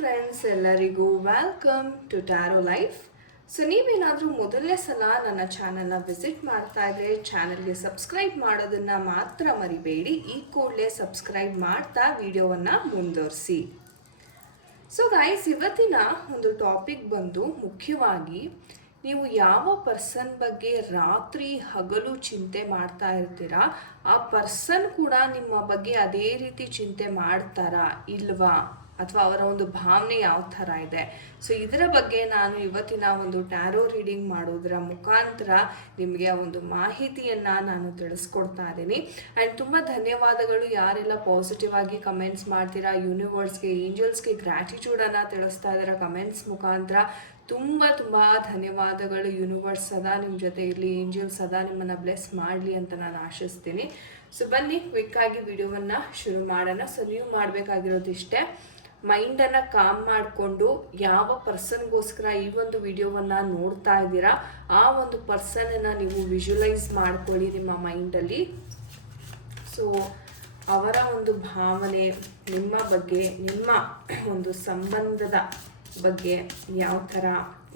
Friends ಎಲ್ಲರಿಗೂ welcome to tarot life so ನೀವೇನಾದರೂ ಮೊದಲನೇ ಸಲ ನನ್ನ ಚಾನಲ್ನ ವಿಸಿಟ್ ಮಾಡ್ತಾ ಇದ್ರೆ ಚಾನಲ್ಗೆ ಸಬ್ಸ್ಕ್ರೈಬ್ ಮಾಡೋದನ್ನು ಮಾತ್ರ ಮರಿಬೇಡಿ. ಈ ಕೂಡಲೇ ಸಬ್ಸ್ಕ್ರೈಬ್ ಮಾಡ್ತಾ ವಿಡಿಯೋವನ್ನು ಮುಂದುವರಿಸಿ. ಸೊ ಗೈಸ್ ಇವತ್ತಿನ ಒಂದು ಟಾಪಿಕ್ ಬಂದು ಮುಖ್ಯವಾಗಿ ನೀವು ಯಾವ ಪರ್ಸನ್ ಬಗ್ಗೆ ರಾತ್ರಿ ಹಗಲು ಚಿಂತೆ ಮಾಡ್ತಾ ಇರ್ತೀರಾ, ಆ ಪರ್ಸನ್ ಕೂಡ ನಿಮ್ಮ ಬಗ್ಗೆ ಅದೇ ರೀತಿ ಚಿಂತೆ ಮಾಡ್ತಾರಾ ಇಲ್ವಾ? ಅಥವಾ ಅವರ ಒಂದು ಭಾವನೆ ಯಾವ ಥರ ಇದೆ? ಸೊ ಇದರ ಬಗ್ಗೆ ನಾನು ಇವತ್ತಿನ ಒಂದು ಟ್ಯಾರೋ ರೀಡಿಂಗ್ ಮಾಡೋದರ ಮುಖಾಂತರ ನಿಮಗೆ ಆ ಒಂದು ಮಾಹಿತಿಯನ್ನು ನಾನು ತಿಳಿಸ್ಕೊಡ್ತಾ ಇದ್ದೀನಿ. ಆ್ಯಂಡ್ ತುಂಬ ಧನ್ಯವಾದಗಳು. ಯಾರೆಲ್ಲ ಪಾಸಿಟಿವ್ ಆಗಿ ಕಮೆಂಟ್ಸ್ ಮಾಡ್ತೀರಾ ಯೂನಿವರ್ಸ್ಗೆ ಏಂಜಲ್ಸ್ಗೆ ಗ್ರ್ಯಾಟಿಟ್ಯೂಡನ್ನು ತಿಳಿಸ್ತಾ ಇದ್ದೀರಾ ಕಮೆಂಟ್ಸ್ ಮುಖಾಂತರ, ತುಂಬ ತುಂಬ ಧನ್ಯವಾದಗಳು. ಯೂನಿವರ್ಸ್ ಸದಾ ನಿಮ್ಮ ಜೊತೆ ಇರಲಿ ಏಂಜಲ್ಸ್ ಸದಾ ನಿಮ್ಮನ್ನು ಬ್ಲೆಸ್ ಮಾಡಲಿ ಅಂತ ನಾನು ಆಶಿಸ್ತೀನಿ. ಸೊ ಬನ್ನಿ ಕ್ವಿಕ್ಕಾಗಿ ವಿಡಿಯೋವನ್ನು ಶುರು ಮಾಡೋಣ. ಸೊ ನೀವು ಮಾಡಬೇಕಾಗಿರೋದು ಇಷ್ಟೇ. ಮೈಂಡನ್ನು ಕಾಮ್ ಮಾಡಿಕೊಂಡು ಯಾವ ಪರ್ಸನ್ಗೋಸ್ಕರ ಈ ಒಂದು ವಿಡಿಯೋವನ್ನು ನೋಡ್ತಾ ಇದ್ದೀರಾ, ಆ ಒಂದು ಪರ್ಸನನ್ನು ನೀವು ವಿಜುವಲೈಸ್ ಮಾಡ್ಕೊಳ್ಳಿ ನಿಮ್ಮ ಮೈಂಡಲ್ಲಿ ಸೊ ಅವರ ಒಂದು ಭಾವನೆ, ನಿಮ್ಮ ಬಗ್ಗೆ, ನಿಮ್ಮ ಒಂದು ಸಂಬಂಧದ ಬಗ್ಗೆ ಯಾವ ಥರ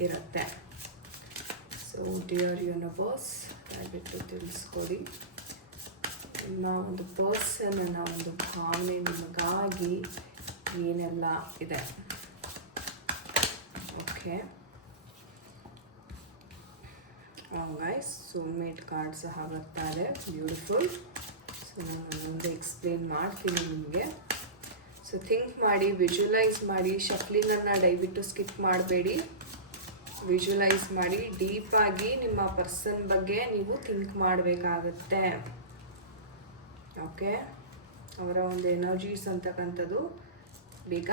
ಇರುತ್ತೆ? ಸೊ ಡಿಯರ್ ಯೂನಿವರ್ಸ್ ದಯವಿಟ್ಟು ತಿಳಿಸ್ಕೊಡಿ. ನಿಮ್ಮ ಒಂದು ಪರ್ಸನ್ನ ಒಂದು ಭಾವನೆ ನಿಮಗಾಗಿ ಏನೆಲ್ಲ ಇದೆ? ಓಕೆ. ಗೈಸ್ ಸೋಲ್ಮೇಟ್ ಕಾರ್ಡ್ ಸಹ ಬರ್ತಾರೆ ಬ್ಯೂಟಿಫುಲ್ ಸೊ ನಾನು ಮುಂದೆ ಎಕ್ಸ್ಪ್ಲೇನ್ ಮಾಡ್ತೀನಿ ನಿಮಗೆ. ಸೊ ಥಿಂಕ್ ಮಾಡಿ ವಿಜುವಲೈಸ್ ಮಾಡಿ. ಶಕ್ಲಿನನ್ನು ದಯವಿಟ್ಟು ಸ್ಕಿಪ್ ಮಾಡಬೇಡಿ. ವಿಜುವಲೈಸ್ ಮಾಡಿ. ಡೀಪಾಗಿ ನಿಮ್ಮ ಪರ್ಸನ್ ಬಗ್ಗೆ ನೀವು ಥಿಂಕ್ ಮಾಡಬೇಕಾಗತ್ತೆ. ಓಕೆ ಅವರ ಒಂದು ಎನರ್ಜೀಸ್ ಅಂತಕ್ಕಂಥದ್ದು. ಬೇಗ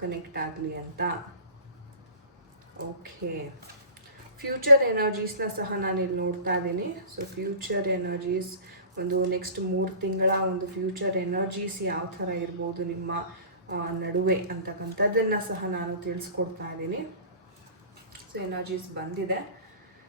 ಕನೆಕ್ಟ್ ಆಗಲಿ ಅಂತ. ಓಕೆ ಫ್ಯೂಚರ್ ಎನರ್ಜೀಸ್ನ ಸಹ ನಾನು ಇಲ್ಲಿ ನೋಡ್ತಾ ಇದ್ದೀನಿ. ಸೊ ಫ್ಯೂಚರ್ ಎನರ್ಜೀಸ್ ಒಂದು ನೆಕ್ಸ್ಟ್ ಮೂರು ತಿಂಗಳ ಒಂದು ಫ್ಯೂಚರ್ ಎನರ್ಜೀಸ್ ಯಾವ ಥರ ಇರ್ಬೋದು ನಿಮ್ಮ ನಡುವೆ ಅಂತಕ್ಕಂಥದ್ದನ್ನು ಸಹ ನಾನು ತಿಳಿಸ್ಕೊಡ್ತಾ ಇದ್ದೀನಿ. ಸೊ ಎನರ್ಜೀಸ್ ಬಂದಿದೆ.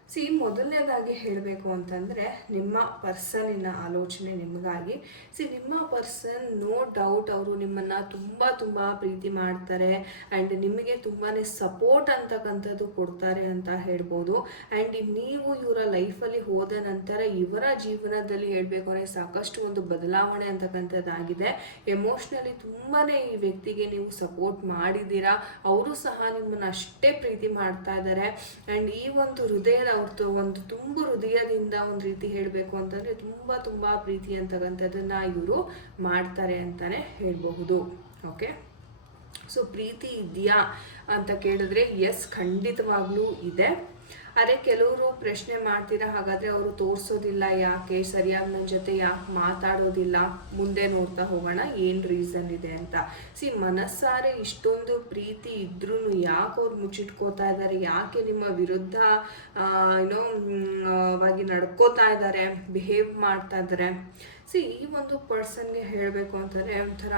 ಸಿ, ಮೊದಲನೇದಾಗಿ ಹೇಳಬೇಕು ಅಂತಂದರೆ ನಿಮ್ಮ ಪರ್ಸನಿನ ಆಲೋಚನೆ ನಿಮಗಾಗಿ. ಸಿ, ನಿಮ್ಮ ಪರ್ಸನ್ ನೋ ಡೌಟ್ ಅವರು ನಿಮ್ಮನ್ನು ತುಂಬ ತುಂಬ ಪ್ರೀತಿ ಮಾಡ್ತಾರೆ ಆ್ಯಂಡ್ ನಿಮಗೆ ತುಂಬಾ ಸಪೋರ್ಟ್ ಅಂತಕ್ಕಂಥದ್ದು ಕೊಡ್ತಾರೆ ಅಂತ ಹೇಳ್ಬೋದು. ಆ್ಯಂಡ್ ನೀವು ಇವರ ಲೈಫಲ್ಲಿ ಹೋದ ನಂತರ ಇವರ ಜೀವನದಲ್ಲಿ ಹೇಳಬೇಕು ಅಂದರೆ ಸಾಕಷ್ಟು ಒಂದು ಬದಲಾವಣೆ ಅಂತಕ್ಕಂಥದ್ದಾಗಿದೆ. ಎಮೋಷ್ನಲಿ ತುಂಬಾ ಈ ವ್ಯಕ್ತಿಗೆ ನೀವು ಸಪೋರ್ಟ್ ಮಾಡಿದ್ದೀರಾ, ಅವರು ಸಹ ನಿಮ್ಮನ್ನು ಅಷ್ಟೇ ಪ್ರೀತಿ ಮಾಡ್ತಾ ಇದ್ದಾರೆ. ಆ್ಯಂಡ್ ಈ ಒಂದು ಹೃದಯದ ಅವ್ರದ್ದು ಒಂದು ತುಂಬ ಹೃದಯದಿಂದ ಒಂದು ರೀತಿ ಹೇಳಬೇಕು ಅಂತಂದರೆ ತುಂಬ ತುಂಬ ಪ್ರೀತಿ ಅಂತಕ್ಕಂಥದ್ದನ್ನು ಇವರು ಮಾಡ್ತಾರೆ ಅಂತಲೇ ಹೇಳಬಹುದು. ಓಕೆ ಸೊ ಪ್ರೀತಿ ಇದೆಯಾ ಅಂತ ಕೇಳಿದ್ರೆ ಎಸ್ ಖಂಡಿತವಾಗ್ಲೂ ಇದೆ. ಆದರೆ ಕೆಲವರು ಪ್ರಶ್ನೆ ಮಾಡ್ತೀರಾ, ಹಾಗಾದರೆ ಅವರು ತೋರಿಸೋದಿಲ್ಲ, ಯಾಕೆ, ಸರಿಯಾಗಿ ನನ್ನ ಜೊತೆ ಯಾಕೆ ಮಾತಾಡೋದಿಲ್ಲ, ಮುಂದೆ ನೋಡ್ತಾ ಹೋಗೋಣ, ಏನು ರೀಸನ್ ಇದೆ ಅಂತ. ಸಿ ಮನಸ್ಸಾರೆ ಇಷ್ಟೊಂದು ಪ್ರೀತಿ ಇದ್ರೂ ಯಾಕೆ ಅವ್ರು ಮುಚ್ಚಿಟ್ಕೋತಾ ಇದ್ದಾರೆ ಯಾಕೆ ನಿಮ್ಮ ವಿರುದ್ಧ ಏನೋ ವಾಗಿ ನಡ್ಕೋತಾ ಇದ್ದಾರೆ ಬಿಹೇವ್ ಮಾಡ್ತಾ ಇದ್ದಾರೆ ಸಿ ಈ ಒಂದು ಪರ್ಸನ್ಗೆ ಹೇಳಬೇಕು ಅಂತಂದರೆ ಒಂಥರ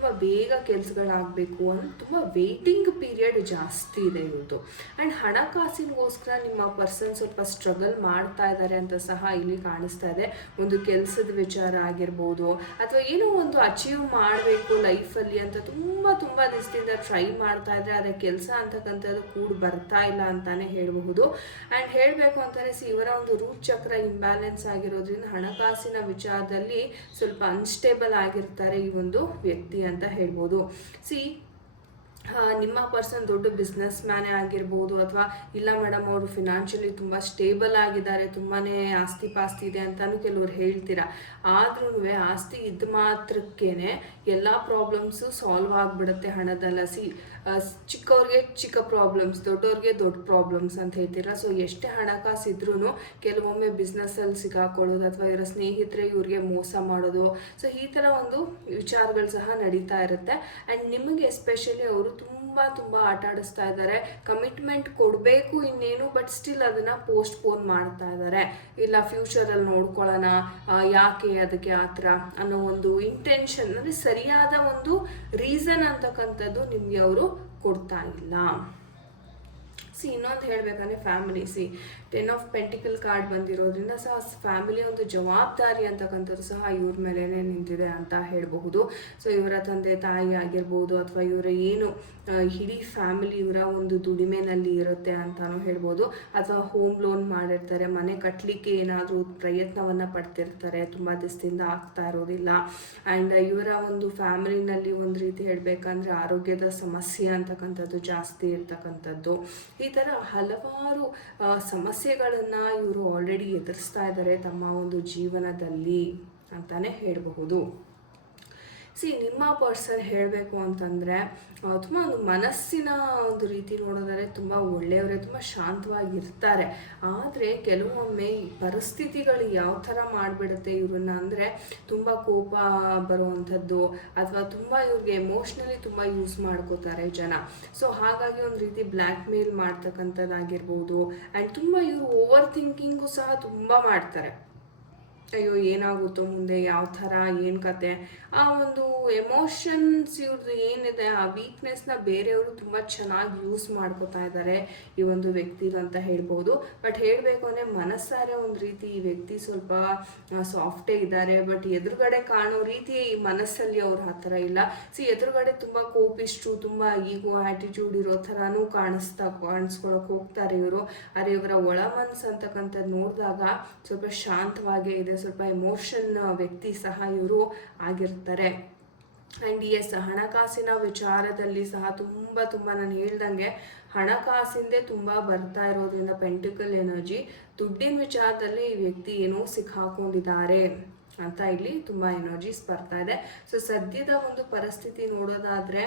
ತುಂಬ ಬೇಗ ಕೆಲಸಗಳಾಗಬೇಕು ಅಂತ ತುಂಬ ವೇಟಿಂಗ್ ಪೀರಿಯಡ್ ಜಾಸ್ತಿ ಇದೆ ಇವತ್ತು ಆ್ಯಂಡ್ ಹಣಕಾಸಿನಗೋಸ್ಕರ ನಿಮ್ಮ ಪರ್ಸನ್ ಸ್ವಲ್ಪ ಸ್ಟ್ರಗಲ್ ಮಾಡ್ತಾ ಇದ್ದಾರೆ ಅಂತ ಸಹ ಇಲ್ಲಿ ಕಾಣಿಸ್ತಾ ಇದೆ. ಒಂದು ಕೆಲಸದ ವಿಚಾರ ಆಗಿರ್ಬೋದು, ಅಥವಾ ಏನೋ ಒಂದು ಅಚೀವ್ ಮಾಡಬೇಕು ಲೈಫಲ್ಲಿ ಅಂತ ತುಂಬ ತುಂಬ ದಿವಸದಿಂದ ಟ್ರೈ ಮಾಡ್ತಾ ಇದ್ದಾರೆ ಅದೇ ಕೆಲಸ ಅಂತಕ್ಕಂಥದ್ದು ಕೂಡ ಬರ್ತಾ ಇಲ್ಲ ಅಂತಾನೆ ಹೇಳಬಹುದು. ಆ್ಯಂಡ್ ಹೇಳಬೇಕು ಅಂತಲೇ ಸಿ ಇವರ ಒಂದು ರೂಟ್ ಚಕ್ರ ಇಂಬ್ಯಾಲೆನ್ಸ್ ಆಗಿರೋದ್ರಿಂದ ಹಣಕಾಸಿನ ವಿಚಾರದಲ್ಲಿ ಸ್ವಲ್ಪ ಅನ್ಸ್ಟೇಬಲ್ ಆಗಿರ್ತಾರೆ ಈ ಒಂದು ವ್ಯಕ್ತಿ ಅಂತ ಹೇಳ್ಬೋದು. ಸಿ ನಿಮ್ಮ ಪರ್ಸನ್ ದೊಡ್ಡ ಬಿಸ್ನೆಸ್ ಮ್ಯಾನೇ ಆಗಿರ್ಬೋದು ಅಥವಾ ಇಲ್ಲ ಮೇಡಮ್ ಅವರು ಫಿನಾನ್ಷಿಯಲಿ ತುಂಬ ಸ್ಟೇಬಲ್ ಆಗಿದ್ದಾರೆ ತುಂಬಾ ಆಸ್ತಿ ಪಾಸ್ತಿ ಇದೆ ಅಂತಲೂ ಕೆಲವ್ರು ಹೇಳ್ತೀರಾ? ಆದ್ರೂ ಆಸ್ತಿ ಇದ್ದ ಮಾತ್ರಕ್ಕೇನೆ ಎಲ್ಲ ಪ್ರಾಬ್ಲಮ್ಸು ಸಾಲ್ವ್ ಆಗಿಬಿಡುತ್ತೆ ಹಣದಲ್ಲ ಸಿ ಚಿಕ್ಕವ್ರಿಗೆ ಚಿಕ್ಕ ಪ್ರಾಬ್ಲಮ್ಸ್ ದೊಡ್ಡವ್ರಿಗೆ ದೊಡ್ಡ ಪ್ರಾಬ್ಲಮ್ಸ್ ಅಂತ ಹೇಳ್ತೀರಾ? ಸೊ ಎಷ್ಟೇ ಹಣಕಾಸು ಇದ್ರೂ ಕೆಲವೊಮ್ಮೆ ಬಿಸ್ನೆಸ್ಸಲ್ಲಿ ಸಿಗಾಕೊಳ್ಳೋದು ಅಥವಾ ಇವರ ಸ್ನೇಹಿತರೆ ಇವ್ರಿಗೆ ಮೋಸ ಮಾಡೋದು. ಸೊ ಈ ಥರ ಒಂದು ವಿಚಾರಗಳು ಸಹ ನಡೀತಾ ಇರುತ್ತೆ. ಆ್ಯಂಡ್ ನಿಮಗೆ ಎಸ್ಪೆಷಲಿ ಅವರು ತುಂಬ ತುಂಬ ಆಟ ಆಡಿಸ್ತಾ ಇದ್ದಾರೆ. ಕಮಿಟ್ಮೆಂಟ್ ಕೊಡಬೇಕು ಇನ್ನೇನು ಬಟ್ ಸ್ಟಿಲ್ ಅದನ್ನು ಪೋಸ್ಟ್ಪೋನ್ ಮಾಡ್ತಾ ಇದ್ದಾರೆ. ಇಲ್ಲ ಫ್ಯೂಚರಲ್ಲಿ ನೋಡ್ಕೊಳ್ಳೋಣ ಯಾಕೆ ಅದಕ್ಕೆ ಆ ಥರ ಅನ್ನೋ ಒಂದು ಇಂಟೆನ್ಷನ್ ಅಂದರೆ ಸರಿಯಾದ ಒಂದು ರೀಸನ್ ಅಂತಕ್ಕಂಥದ್ದು ನಿಮಗೆ ಅವರು ಕೊಡ್ತಾ ಇಲ್ಲ. ಸಿ ಇನ್ನೊಂದು ಹೇಳ್ಬೇಕಂದ್ರೆ family see. Ten of pentacle card ಬಂದಿರೋದ್ರಿಂದ ಸಹ ಫ್ಯಾಮಿಲಿ ಒಂದು ಜವಾಬ್ದಾರಿ ಅಂತಕ್ಕಂಥದ್ದು ಸಹ ಇವ್ರ ಮೇಲೇ ನಿಂತಿದೆ ಅಂತ ಹೇಳಬಹುದು. ಸೊ ಇವರ ತಂದೆ ತಾಯಿ ಆಗಿರ್ಬೋದು ಅಥವಾ ಇವರ ಏನು ಇಡೀ ಫ್ಯಾಮಿಲಿ ಇವರ ಒಂದು ದುಡಿಮೆನಲ್ಲಿ ಇರುತ್ತೆ ಅಂತಲೂ ಹೇಳ್ಬೋದು. ಅಥವಾ ಹೋಮ್ ಲೋನ್ ಮಾಡಿರ್ತಾರೆ, ಮನೆ ಕಟ್ಟಲಿಕ್ಕೆ ಏನಾದರೂ ಪ್ರಯತ್ನವನ್ನು ಪಡ್ತಿರ್ತಾರೆ, ತುಂಬ ದಿವಸದಿಂದ ಆಗ್ತಾ ಇರೋದಿಲ್ಲ. ಆ್ಯಂಡ್ ಇವರ ಒಂದು ಫ್ಯಾಮಿಲಿನಲ್ಲಿ ಒಂದು ರೀತಿ ಹೇಳಬೇಕಂದ್ರೆ ಆರೋಗ್ಯದ ಸಮಸ್ಯೆ ಅಂತಕ್ಕಂಥದ್ದು ಜಾಸ್ತಿ ಇರ್ತಕ್ಕಂಥದ್ದು. ಥರ ಹಲವಾರು ಸಮಸ್ಯೆಗಳನ್ನು ಇವರು ಆಲ್ರೆಡಿ ಎದುರಿಸ್ತಾ ಇದ್ದಾರೆ ತಮ್ಮ ಒಂದು ಜೀವನದಲ್ಲಿ ಅಂತಲೇ ಹೇಳಬಹುದು. ಸಿ, ನಿಮ್ಮ ಪರ್ಸನ್ ಹೇಳಬೇಕು ಅಂತಂದರೆ ತುಂಬ ಒಂದು ಮನಸ್ಸಿನ ಒಂದು ರೀತಿ ನೋಡೋದಾದ್ರೆ ತುಂಬ ಒಳ್ಳೆಯವರೇ, ತುಂಬ ಶಾಂತವಾಗಿರ್ತಾರೆ. ಆದರೆ ಕೆಲವೊಮ್ಮೆ ಪರಿಸ್ಥಿತಿಗಳು ಯಾವ ಥರ ಮಾಡಿಬಿಡುತ್ತೆ ಇವ್ರನ್ನ ಅಂದರೆ ತುಂಬ ಕೋಪ ಬರುವಂಥದ್ದು ಅಥವಾ ತುಂಬ ಇವ್ರಿಗೆ ಎಮೋಷ್ನಲಿ ತುಂಬ ಯೂಸ್ ಮಾಡ್ಕೋತಾರೆ ಜನ. ಸೊ ಹಾಗಾಗಿ ಒಂದು ರೀತಿ ಬ್ಲ್ಯಾಕ್ ಮೇಲ್ ಮಾಡ್ತಕ್ಕಂಥದ್ದಾಗಿರ್ಬೋದು. ಆ್ಯಂಡ್ ತುಂಬ ಇವರು ಓವರ್ ಥಿಂಕಿಂಗು ಸಹ ತುಂಬ ಮಾಡ್ತಾರೆ. ಅಯ್ಯೋ, ಏನಾಗುತ್ತೋ ಮುಂದೆ, ಯಾವ ಥರ, ಏನು ಕತೆ? ಆ ಒಂದು ಎಮೋಷನ್ಸ್ ಇವ್ರದ್ದು ಏನಿದೆ, ಆ ವೀಕ್ನೆಸ್ನ ಬೇರೆಯವರು ತುಂಬ ಚೆನ್ನಾಗಿ ಯೂಸ್ ಮಾಡ್ಕೋತಾ ಇದ್ದಾರೆ ಈ ಒಂದು ವ್ಯಕ್ತಿದು ಅಂತ ಹೇಳ್ಬೋದು. ಬಟ್ ಹೇಳಬೇಕು ಅಂದರೆ ಮನಸ್ಸಾರೆ ಒಂದು ರೀತಿ ಈ ವ್ಯಕ್ತಿ ಸ್ವಲ್ಪ ಸಾಫ್ಟೇ ಇದ್ದಾರೆ ಬಟ್ ಎದುರುಗಡೆ ಕಾಣೋ ರೀತಿ ಈ ಮನಸ್ಸಲ್ಲಿ ಅವ್ರು ಆ ಥರ ಇಲ್ಲ. ಸಿ ಎದುರುಗಡೆ ತುಂಬ ಕೋಪಿಸ್ಟು ತುಂಬ ಈಗೋ ಆ್ಯಟಿಟ್ಯೂಡ್ ಇರೋ ಥರನೂ ಕಾಣಿಸ್ತಾ ಕಾಣಿಸ್ಕೊಳಕ್ಕೆ ಹೋಗ್ತಾರೆ ಇವರು. ಆದರೆ ಇವರ ಒಳ ಮನಸ್ಸು ಅಂತಕ್ಕಂಥದ್ದು ನೋಡಿದಾಗ ಸ್ವಲ್ಪ ಶಾಂತವಾಗೇ ಇದೆ ಸ್ವಲ್ಪ ಎಮೋಷನ್ ವ್ಯಕ್ತಿ ಸಹ ಇವರು ಆಗಿರ್ತಾರೆ. ಆ್ಯಂಡ್ ಎಸ್ ಹಣಕಾಸಿನ ವಿಚಾರದಲ್ಲಿ ಸಹ ತುಂಬ ತುಂಬ ನಾನು ಹೇಳ್ದಂಗೆ ಹಣಕಾಸಿಂದೇ ತುಂಬ ಬರ್ತಾ ಇರೋದ್ರಿಂದ ಪೆಂಟಿಕಲ್ ಎನರ್ಜಿ ದುಡ್ಡಿನ ವಿಚಾರದಲ್ಲಿ ಈ ವ್ಯಕ್ತಿ ಏನೋ ಸಿಕ್ಕಾಕೊಂಡಿದ್ದಾರೆ. ಅಂತ ಇಲ್ಲಿ ತುಂಬ ಎನರ್ಜೀಸ್ ಬರ್ತಾ ಇದೆ. ಸೊ ಸದ್ಯದ ಒಂದು ಪರಿಸ್ಥಿತಿ ನೋಡೋದಾದ್ರೆ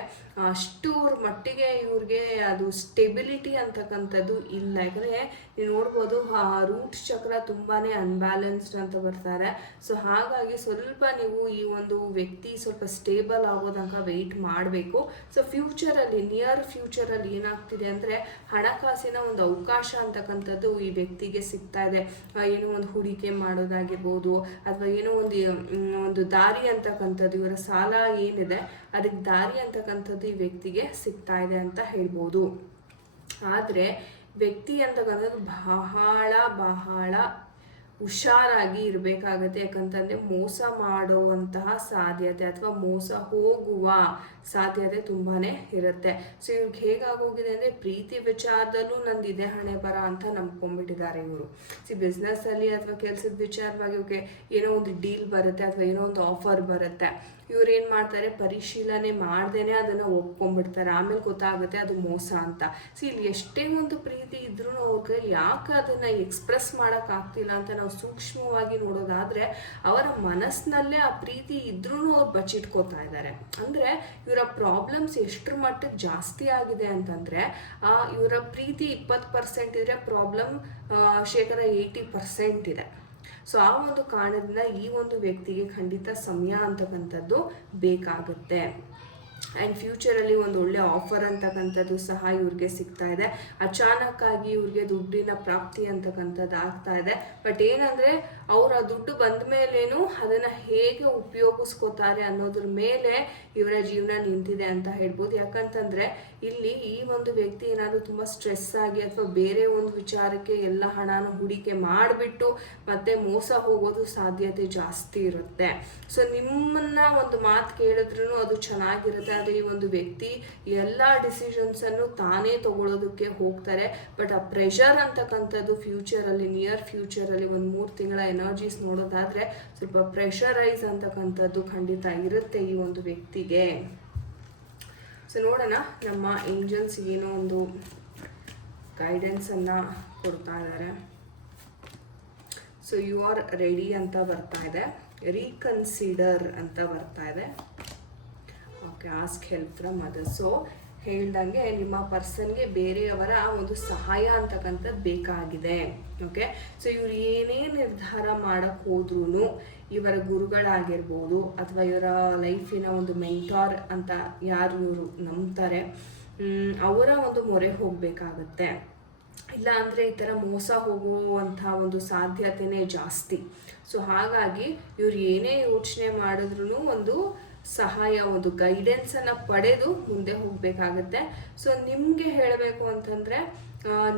ಅಷ್ಟೂರ ಮಟ್ಟಿಗೆ ಇವ್ರಿಗೆ ಅದು ಸ್ಟೆಬಿಲಿಟಿ ಅಂತಕ್ಕಂಥದ್ದು ಇಲ್ಲ. ಯಾಕಂದರೆ, ನೀವು ನೋಡ್ಬೋದು, ಆ ರೂಟ್ ಚಕ್ರ ತುಂಬಾ ಅನ್ಬ್ಯಾಲೆನ್ಸ್ಡ್ ಅಂತ ಬರ್ತಾರೆ. ಸೊ ಹಾಗಾಗಿ ಸ್ವಲ್ಪ ನೀವು ಈ ಒಂದು ವ್ಯಕ್ತಿ ಸ್ವಲ್ಪ ಸ್ಟೇಬಲ್ ಆಗೋ ವೆಯ್ಟ್ ಮಾಡಬೇಕು. ಸೊ ಫ್ಯೂಚರಲ್ಲಿ ನಿಯರ್ ಫ್ಯೂಚರಲ್ಲಿ ಏನಾಗ್ತಿದೆ ಅಂದರೆ, ಹಣಕಾಸಿನ ಒಂದು ಅವಕಾಶ ಅಂತಕ್ಕಂಥದ್ದು ಈ ವ್ಯಕ್ತಿಗೆ ಸಿಗ್ತಾ ಇದೆ. ಏನೋ ಒಂದು ಹೂಡಿಕೆ ಮಾಡೋದಾಗಿರ್ಬೋದು, ಅಥವಾ ಏನೋ ಒಂದು ಒಂದು ದಾರಿ ಅಂತಕ್ಕಂಥದ್ದು, ಇವರ ಸಾಲ ಏನಿದೆ, ಅದಕ್ಕೆ ದಾರಿ ಅಂತಕ್ಕಂಥದ್ದು ಈ ವ್ಯಕ್ತಿಗೆ ಸಿಗ್ತಾ ಇದೆ ಅಂತ ಹೇಳ್ಬೋದು. ಆದರೆ, ವ್ಯಕ್ತಿ ಅಂತಕ್ಕಂಥದ್ದು ಬಹಳ ಬಹಳ ಹುಷಾರಾಗಿ ಇರಬೇಕಾಗತ್ತೆ. ಯಾಕಂತಂದರೆ ಮೋಸ ಮಾಡುವಂತಹ ಸಾಧ್ಯತೆ, ಅಥವಾ ಮೋಸ ಹೋಗುವ ಸಾಧ್ಯತೆ ತುಂಬಾ ಇರುತ್ತೆ. ಸೊ ಇವ್ರಿಗೆ ಹೇಗಾಗೋಗಿದೆ ಅಂದರೆ ಪ್ರೀತಿ ವಿಚಾರದಲ್ಲೂ ನಂದು ಇದೇ ಹಣೆ ಬರ ಅಂತ ನಂಬ್ಕೊಂಡ್ಬಿಟ್ಟಿದ್ದಾರೆ ಇವರು. ಸಿ ಬಿಸ್ನೆಸ್ಸಲ್ಲಿ ಅಥವಾ ಕೆಲಸದ ವಿಚಾರವಾಗಿ ಇವ್ರಿಗೆ ಏನೋ ಒಂದು ಡೀಲ್ ಬರುತ್ತೆ ಅಥವಾ ಏನೋ ಒಂದು ಆಫರ್ ಬರುತ್ತೆ. ಇವ್ರು ಏನು ಮಾಡ್ತಾರೆ? ಪರಿಶೀಲನೆ ಮಾಡ್ದೇನೆ ಅದನ್ನು ಒಪ್ಕೊಂಡ್ಬಿಡ್ತಾರೆ. ಆಮೇಲೆ ಗೊತ್ತಾಗುತ್ತೆ ಅದು ಮೋಸ ಅಂತ. ಸಿ ಇಲ್ಲಿ ಎಷ್ಟೇ ಒಂದು ಪ್ರೀತಿ ಇದ್ರೂ ಅವ್ರಿಗೆ ಯಾಕೆ ಅದನ್ನು ಎಕ್ಸ್ಪ್ರೆಸ್ ಮಾಡೋಕ್ಕಾಗ್ತಿಲ್ಲ ಅಂತ ನಾವು ಸೂಕ್ಷ್ಮವಾಗಿ ನೋಡೋದಾದ್ರೆ, ಅವರ ಮನಸ್ಸಿನಲ್ಲೇ ಆ ಪ್ರೀತಿ ಇದ್ರೂ ಅವ್ರು ಬಚ್ಚಿಟ್ಕೋತಾ ಇದ್ದಾರೆ. ಅಂದರೆ ಇವರ ಪ್ರಾಬ್ಲಮ್ಸ್ ಎಷ್ಟರ ಮಟ್ಟಕ್ಕೆ ಜಾಸ್ತಿ ಆಗಿದೆ ಅಂತಂದರೆ ಇವರ ಪ್ರೀತಿ ಇಪ್ಪತ್ತು ಪರ್ಸೆಂಟ್ ಇದ್ರೆ ಪ್ರಾಬ್ಲಮ್ ಶೇಕಡ ಏಯ್ಟಿ ಪರ್ಸೆಂಟ್ ಇದೆ. ಸೊ ಆ ಒಂದು ಕಾರಣದಿಂದ ಈ ಒಂದು ವ್ಯಕ್ತಿಗೆ ಖಂಡಿತ ಸಮಯ ಅಂತಕ್ಕಂಥದ್ದು ಬೇಕಾಗುತ್ತೆ. ಆ್ಯಂಡ್ ಫ್ಯೂಚರಲ್ಲಿ ಒಂದು ಒಳ್ಳೆ ಆಫರ್ ಅಂತಕ್ಕಂಥದ್ದು ಸಹ ಇವ್ರಿಗೆ ಸಿಗ್ತಾ ಇದೆ. ಅಚಾನಕ್ಕಾಗಿ ಇವ್ರಿಗೆ ದುಡ್ಡಿನ ಪ್ರಾಪ್ತಿ ಅಂತಕ್ಕಂಥದ್ದು ಆಗ್ತಾ ಇದೆ. ಬಟ್ ಏನಂದರೆ ಅವ್ರ ದುಡ್ಡು ಬಂದ ಮೇಲೇನು ಅದನ್ನು ಹೇಗೆ ಉಪಯೋಗಿಸ್ಕೋತಾರೆ ಅನ್ನೋದ್ರ ಮೇಲೆ ಇವರ ಜೀವನ ನಿಂತಿದೆ ಅಂತ ಹೇಳ್ಬೋದು. ಯಾಕಂತಂದರೆ ಇಲ್ಲಿ ಈ ಒಂದು ವ್ಯಕ್ತಿ ಏನಾದರೂ ತುಂಬ ಸ್ಟ್ರೆಸ್ ಆಗಿ ಅಥವಾ ಬೇರೆ ಒಂದು ವಿಚಾರಕ್ಕೆ ಎಲ್ಲ ಹಣನ ಹೂಡಿಕೆ ಮಾಡಿಬಿಟ್ಟು ಮತ್ತೆ ಮೋಸ ಹೋಗೋದು ಸಾಧ್ಯತೆ ಜಾಸ್ತಿ ಇರುತ್ತೆ. ಸೊ ನಿಮ್ಮನ್ನ ಒಂದು ಮಾತು ಕೇಳಿದ್ರೂ ಅದು ಚೆನ್ನಾಗಿರುತ್ತೆ ಈ ಒಂದು ವ್ಯಕ್ತಿ ಎಲ್ಲ ಡಿಸಿಷನ್ಸನ್ನು ತಾನೇ ತಗೊಳ್ಳೋದಕ್ಕೆ ಹೋಗ್ತಾರೆ. ಬಟ್ ಆ ಪ್ರೆಷರ್ ಅಂತಕ್ಕಂಥದ್ದು ಫ್ಯೂಚರಲ್ಲಿ ನಿಯರ್ ಫ್ಯೂಚರಲ್ಲಿ ಒಂದು ಮೂರು ತಿಂಗಳ ಎನರ್ಜೀಸ್ ನೋಡೋದಾದರೆ ಸ್ವಲ್ಪ ಪ್ರೆಷರೈಸ್ ಅಂತಕ್ಕಂಥದ್ದು ಖಂಡಿತ ಇರುತ್ತೆ ಈ ಒಂದು ವ್ಯಕ್ತಿಗೆ. ಸೊ ನೋಡೋಣ ನಮ್ಮ ಏಂಜಲ್ಸ್ ಏನೋ ಒಂದು ಗೈಡೆನ್ಸನ್ನು ಕೊಡ್ತಾ ಇದ್ದಾರೆ ಸೊ ಯು ಆರ್ ರೆಡಿ ಅಂತ ಬರ್ತಾ ಇದೆ. ರೀಕನ್ಸಿಡರ್ ಅಂತ ಬರ್ತಾ ಇದೆ. Ask help from other so ಹೇಳ್ದಂಗೆ ನಿಮ್ಮ ಪರ್ಸನ್ಗೆ ಬೇರೆಯವರ ಒಂದು ಸಹಾಯ ಅಂತಕ್ಕಂಥದ್ದು ಬೇಕಾಗಿದೆ. ಓಕೆ ಸೊ ಇವ್ರು ಏನೇ ನಿರ್ಧಾರ ಮಾಡಕ್ಕೆ ಹೋದ್ರೂ ಇವರ ಗುರುಗಳಾಗಿರ್ಬೋದು ಅಥವಾ ಇವರ ಲೈಫಿನ ಒಂದು ಮೆಂಟಾರ್ ಅಂತ ಯಾರು ಇವರು ನಂಬ್ತಾರೆ ಅವರ ಒಂದು ಮೊರೆ ಹೋಗಬೇಕಾಗತ್ತೆ. ಇಲ್ಲ ಅಂದರೆ ಈ ಥರ ಮೋಸ ಹೋಗುವಂಥ ಒಂದು ಸಾಧ್ಯತೆನೇ ಜಾಸ್ತಿ. ಸೊ ಹಾಗಾಗಿ ಇವ್ರು ಏನೇ ಯೋಚನೆ ಮಾಡಿದ್ರೂ ಒಂದು ಸಹಾಯ, ಒಂದು ಗೈಡೆನ್ಸನ್ನು ಪಡೆದು ಮುಂದೆ ಹೋಗಬೇಕಾಗತ್ತೆ. ಸೊ ನಿಮಗೆ ಹೇಳಬೇಕು ಅಂತಂದರೆ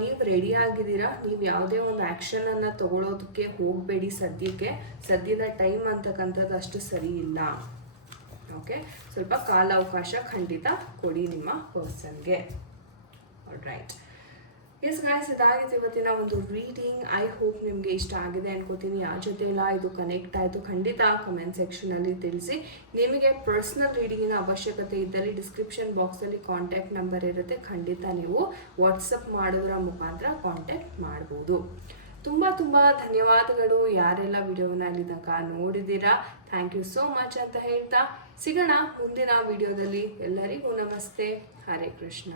ನೀವು ರೆಡಿ ಆಗಿದ್ದೀರಾ? ನೀವು ಯಾವುದೇ ಒಂದು ಆ್ಯಕ್ಷನನ್ನು ತಗೊಳ್ಳೋದಕ್ಕೆ ಹೋಗಬೇಡಿ ಸದ್ಯಕ್ಕೆ. ಸದ್ಯದ ಟೈಮ್ ಅಂತಕ್ಕಂಥದ್ದು ಅಷ್ಟು ಸರಿ ಇಲ್ಲ. ಓಕೆ ಸ್ವಲ್ಪ ಕಾಲಾವಕಾಶ ಖಂಡಿತ ಕೊಡಿ ನಿಮ್ಮ ಪರ್ಸನ್ಗೆ ರೈಟ್ ಎಸ್ ಗಾಯ್ಸ್ ಇದಾಗಿತ್ತು ಇವತ್ತಿನ ಒಂದು ರೀಡಿಂಗ್ ಐ ಹೋಪ್ ನಿಮಗೆ ಇಷ್ಟ ಆಗಿದೆ ಅನ್ಕೋತೀನಿ. ಯಾರ ಜೊತೆ ಇಲ್ಲ, ಇದು ಕನೆಕ್ಟ್ ಆಯಿತು, ಖಂಡಿತ ಕಮೆಂಟ್ ಸೆಕ್ಷನಲ್ಲಿ ತಿಳಿಸಿ. ನಿಮಗೆ ಪರ್ಸ್ನಲ್ ರೀಡಿಂಗಿನ ಅವಶ್ಯಕತೆ ಇದ್ದಲ್ಲಿ ಡಿಸ್ಕ್ರಿಪ್ಷನ್ ಬಾಕ್ಸಲ್ಲಿ ಕಾಂಟ್ಯಾಕ್ಟ್ ನಂಬರ್ ಇರುತ್ತೆ. ಖಂಡಿತ ನೀವು ವಾಟ್ಸಪ್ ಮಾಡೋದರ ಮುಖಾಂತರ ಕಾಂಟ್ಯಾಕ್ಟ್ ಮಾಡ್ಬೋದು. ತುಂಬ ತುಂಬ ಧನ್ಯವಾದಗಳು. ಯಾರೆಲ್ಲ ವಿಡಿಯೋನ ಇಲ್ಲಿ ತನಕ ನೋಡಿದ್ದೀರಾ ಥ್ಯಾಂಕ್ ಯು ಸೋ ಮಚ್ ಅಂತ ಹೇಳ್ತಾ ಸಿಗೋಣ ಮುಂದಿನ ವಿಡಿಯೋದಲ್ಲಿ. ಎಲ್ಲರಿಗೂ ನಮಸ್ತೆ. ಹರೇ ಕೃಷ್ಣ.